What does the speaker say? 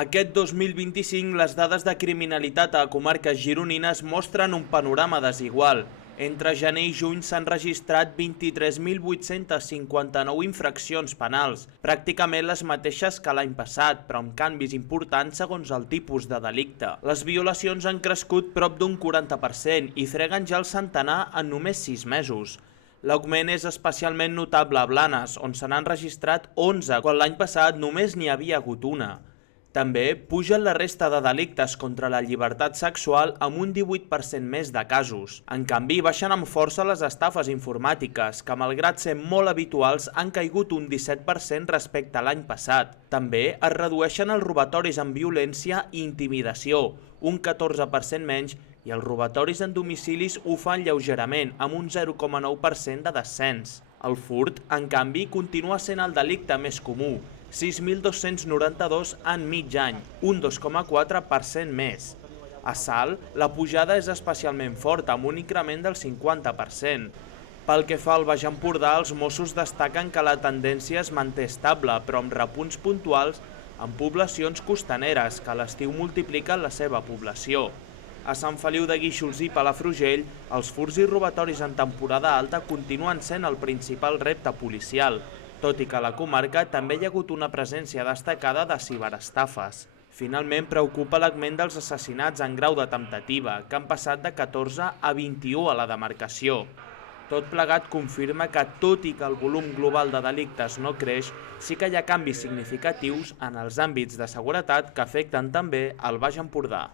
Aquest 2025, les dades de criminalitat a comarques gironines mostren un panorama desigual. Entre gener i juny s'han registrat 23.859 infraccions penals, pràcticament les mateixes que l'any passat, però amb canvis importants segons el tipus de delicte. Les violacions han crescut prop d'un 40% i freguen ja el centenar en només 6 mesos. L'augment és especialment notable a Blanes, on se n'han registrat 11, quan l'any passat només n'hi havia hagut una. També pugen la resta de delictes contra la llibertat sexual amb un 18% més de casos. En canvi, baixen amb força les estafes informàtiques, que malgrat ser molt habituals han caigut un 17% respecte a l'any passat. També es redueixen els robatoris amb violència i intimidació, un 14% menys, i els robatoris en domicilis ho fan lleugerament, amb un 0,9% de descens. El furt, en canvi, continua sent el delicte més comú, 6.292 en mig any, un 2,4% més. A Salt, la pujada és especialment forta, amb un increment del 50%. Pel que fa al Baix Empordà, els Mossos destaquen que la tendència es manté estable, però amb repunts puntuals en poblacions costaneres, que a l'estiu multipliquen la seva població. A Sant Feliu de Guíxols i Palafrugell, els furts i robatoris en temporada alta continuen sent el principal repte policial, tot i que a la comarca també hi ha hagut una presència destacada de ciberestafes. Finalment, preocupa l'augment dels assassinats en grau de temptativa, que han passat de 14 a 21 a la demarcació. Tot plegat confirma que, tot i que el volum global de delictes no creix, sí que hi ha canvis significatius en els àmbits de seguretat que afecten també el Baix Empordà.